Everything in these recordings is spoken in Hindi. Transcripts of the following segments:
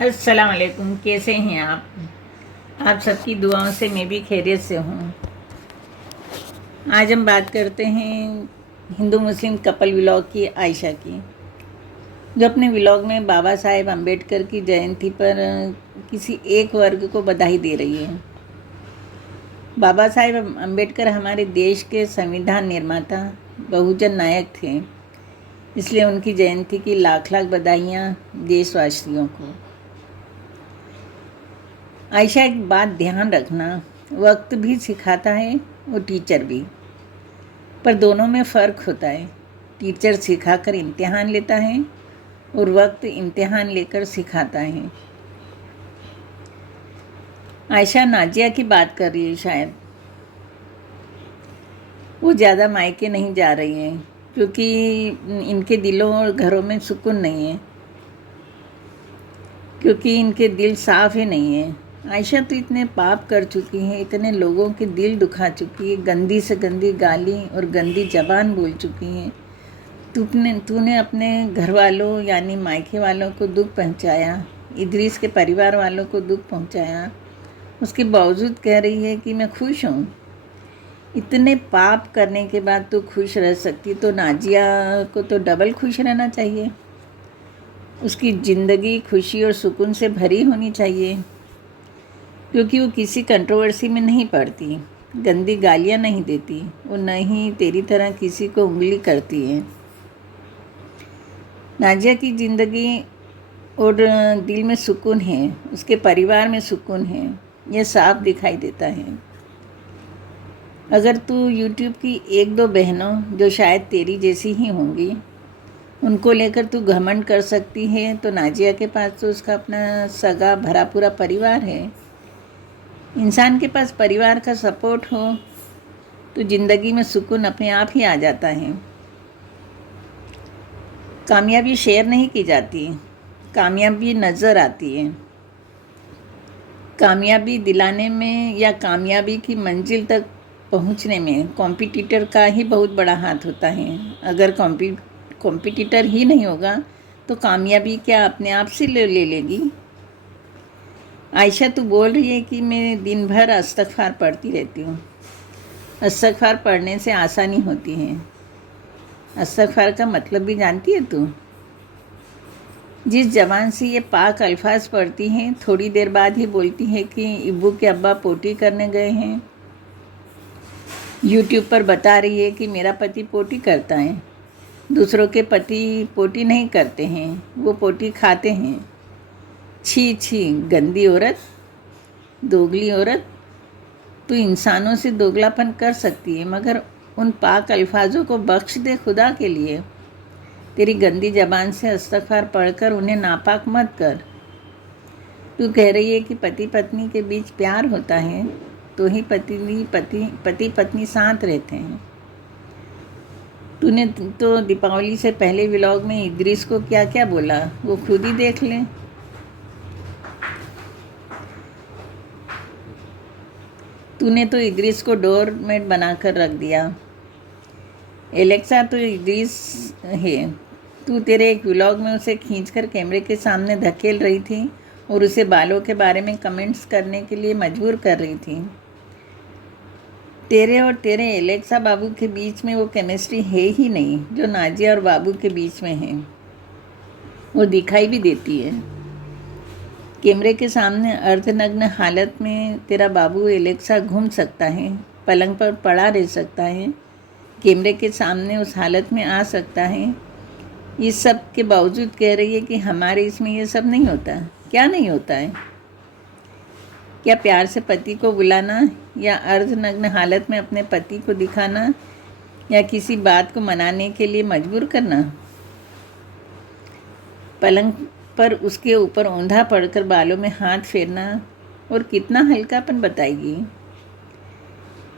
अस्सलाम वालेकुम। कैसे हैं आप सबकी दुआओं से मैं भी खैरियत से हूँ। आज हम बात करते हैं हिंदू मुस्लिम कपल व्लॉग की आयशा की, जो अपने व्लॉग में बाबा साहेब अम्बेडकर की जयंती पर किसी एक वर्ग को बधाई दे रही है। बाबा साहेब अम्बेडकर हमारे देश के संविधान निर्माता, बहुजन नायक थे, इसलिए उनकी जयंती की लाख लाख बधाइयाँ देशवासियों को। आयशा, एक बात ध्यान रखना, वक्त भी सिखाता है और टीचर भी, पर दोनों में फ़र्क होता है। टीचर सिखाकर इम्तिहान लेता है और वक्त इम्तिहान लेकर सिखाता है। आयशा नाजिया की बात कर रही है। शायद वो ज़्यादा मायके नहीं जा रही हैं क्योंकि इनके दिलों और घरों में सुकून नहीं है, क्योंकि इनके दिल साफ़ ही नहीं है। आयशा तो इतने पाप कर चुकी है, इतने लोगों के दिल दुखा चुकी है, गंदी से गंदी गाली और गंदी ज़बान बोल चुकी है। तूने अपने घर वालों यानी मायके वालों को दुख पहुंचाया, इदरीस के परिवार वालों को दुख पहुंचाया। उसके बावजूद कह रही है कि मैं खुश हूँ। इतने पाप करने के बाद तो खुश रह सकती, तो नाजिया को तो डबल खुश रहना चाहिए। उसकी ज़िंदगी खुशी और सुकून से भरी होनी चाहिए, क्योंकि वो किसी कंट्रोवर्सी में नहीं पड़ती, गंदी गालियाँ नहीं देती, वो न ही तेरी तरह किसी को उंगली करती है। नाजिया की ज़िंदगी और दिल में सुकून है, उसके परिवार में सुकून है, यह साफ दिखाई देता है। अगर तू यूट्यूब की एक दो बहनों, जो शायद तेरी जैसी ही होंगी, उनको लेकर तू घमंड कर सकती है, तो नाजिया के पास तो उसका अपना सगा भरा पूरा परिवार है। इंसान के पास परिवार का सपोर्ट हो तो ज़िंदगी में सुकून अपने आप ही आ जाता है। कामयाबी शेयर नहीं की जाती, कामयाबी नज़र आती है। कामयाबी दिलाने में या कामयाबी की मंजिल तक पहुंचने में कॉम्पिटिटर का ही बहुत बड़ा हाथ होता है। अगर कॉम्पिटिटर ही नहीं होगा तो कामयाबी क्या अपने आप से ले लेगी? आयशा, तू बोल रही है कि मैं दिन भर इस्तग़फ़ार पढ़ती रहती हूँ। इस्तग़फ़ार पढ़ने से आसानी होती है। इस्तग़फ़ार का मतलब भी जानती है तू? जिस ज़बान से ये पाक अल्फाज पढ़ती हैं, थोड़ी देर बाद ही बोलती है कि इब्बू के अब्बा पोटी करने गए हैं। यूट्यूब पर बता रही है कि मेरा पति पोटी करता है। दूसरों के पति पोटी नहीं करते हैं, वो पोटी खाते हैं। छी छी, गंदी औरत, दोगली औरत। तू इंसानों से दोगलापन कर सकती है, मगर उन पाक अल्फाजों को बख्श दे खुदा के लिए। तेरी गंदी ज़बान से इस्तग़फ़ार पढ़कर उन्हें नापाक मत कर। तू कह रही है कि पति पत्नी के बीच प्यार होता है तो ही पति पत्नी साथ रहते हैं। तूने तो दीपावली से पहले व्लॉग में इदरीस को क्या क्या बोला, वो खुद ही देख लें। तूने तो इदरीस को डोरमेट बनाकर रख दिया। एलेक्सा तो इदरीस है। तू तेरे एक व्लॉग में उसे खींचकर कैमरे के सामने धकेल रही थी और उसे बालों के बारे में कमेंट्स करने के लिए मजबूर कर रही थी। तेरे और तेरे एलेक्सा बाबू के बीच में वो केमिस्ट्री है ही नहीं जो नाजिया और बाबू के बीच में है। वो दिखाई भी देती है। कैमरे के सामने अर्धनग्न हालत में तेरा बाबू एलेक्सा घूम सकता है, पलंग पर पड़ा रह सकता है, कैमरे के सामने उस हालत में आ सकता है। इस सब के बावजूद कह रही है कि हमारे इसमें ये सब नहीं होता। क्या नहीं होता है? क्या प्यार से पति को बुलाना, या अर्धनग्न हालत में अपने पति को दिखाना, या किसी बात को मनाने के लिए मजबूर करना? पलंग पर उसके ऊपर औंधा पड़कर बालों में हाथ फेरना और कितना हल्कापन बताएगी।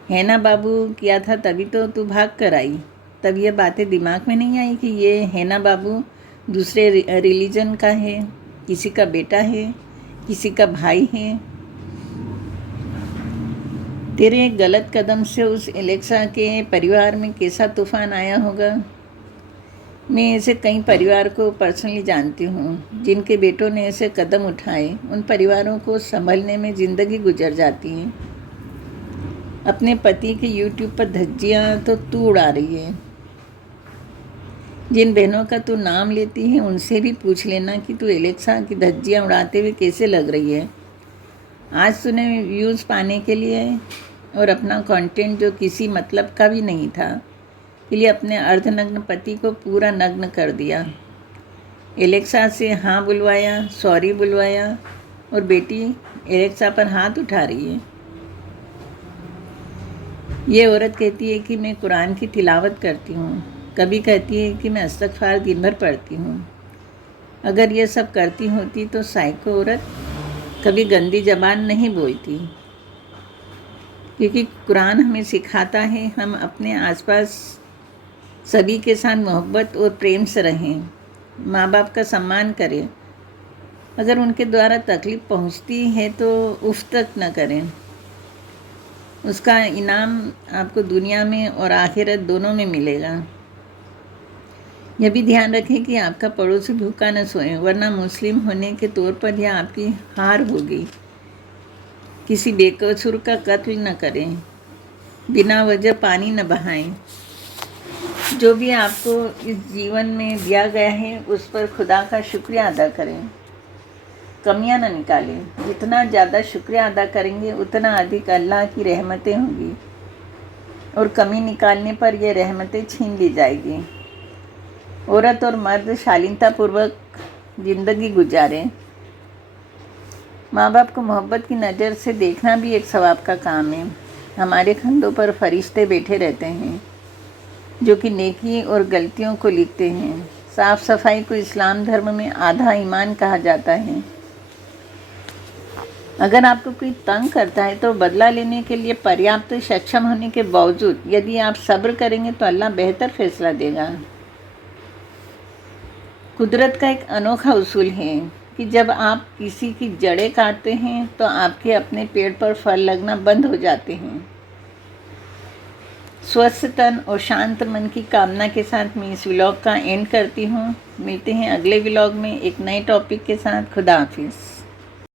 है ना बाबू किया था तभी तो तू भाग कर आई। तब ये बातें दिमाग में नहीं आई कि ये है ना बाबू दूसरे रिलीजन का है, किसी का बेटा है, किसी का भाई है। तेरे गलत कदम से उस एलेक्सा के परिवार में कैसा तूफान आया होगा। मैं ऐसे कई परिवार को पर्सनली जानती हूँ जिनके बेटों ने ऐसे कदम उठाए, उन परिवारों को संभलने में ज़िंदगी गुजर जाती है। अपने पति के यूट्यूब पर धज्जियाँ तो तू उड़ा रही है। जिन बहनों का तू नाम लेती है उनसे भी पूछ लेना कि तू एलेक्सा की धज्जियाँ उड़ाते हुए कैसे लग रही है। आज तूने व्यूज़ पाने के लिए और अपना कंटेंट जो किसी मतलब का भी नहीं था के लिए अपने अर्धनग्न पति को पूरा नग्न कर दिया। एलेक्सा से हाँ बुलवाया, सॉरी बुलवाया और बेटी एलेक्सा पर हाथ उठा रही है। ये औरत कहती है कि मैं कुरान की तिलावत करती हूँ, कभी कहती है कि मैं इस्तग़फ़ार दिन भर पढ़ती हूँ। अगर ये सब करती होती तो साइको औरत कभी गंदी ज़बान नहीं बोलती, क्योंकि कुरान हमें सिखाता है हम अपने आसपास सभी के साथ मोहब्बत और प्रेम से रहें, माँ बाप का सम्मान करें। अगर उनके द्वारा तकलीफ़ पहुँचती है तो उफ़ तक न करें। उसका इनाम आपको दुनिया में और आखिरत दोनों में मिलेगा। यह भी ध्यान रखें कि आपका पड़ोसी भूखा न सोए, वरना मुस्लिम होने के तौर पर यह आपकी हार होगी। किसी बेकसूर का कत्ल न करें, बिना वजह पानी न बहाएं। जो भी आपको इस जीवन में दिया गया है उस पर खुदा का शुक्रिया अदा करें, कमियां न निकालें। जितना ज़्यादा शुक्रिया अदा करेंगे उतना अधिक अल्लाह की रहमतें होंगी और कमी निकालने पर यह रहमतें छीन ली जाएगी। औरत और मर्द शालीनतापूर्वक ज़िंदगी गुजारें। माँ बाप को मोहब्बत की नज़र से देखना भी एक सवाब का काम है। हमारे कंधों पर फरिश्ते बैठे रहते हैं जो कि नेकी और गलतियों को लिखते हैं। साफ़ सफाई को इस्लाम धर्म में आधा ईमान कहा जाता है। अगर आपको कोई तंग करता है तो बदला लेने के लिए पर्याप्त सक्षम होने के बावजूद यदि आप सब्र करेंगे तो अल्लाह बेहतर फैसला देगा। कुदरत का एक अनोखा उसूल है कि जब आप किसी की जड़ें काटते हैं तो आपके अपने पेड़ पर फल लगना बंद हो जाते हैं। स्वस्थ तन और शांत मन की कामना के साथ मैं इस व्लॉग का एंड करती हूँ। मिलते हैं अगले व्लॉग में एक नए टॉपिक के साथ। खुदा हाफिज़।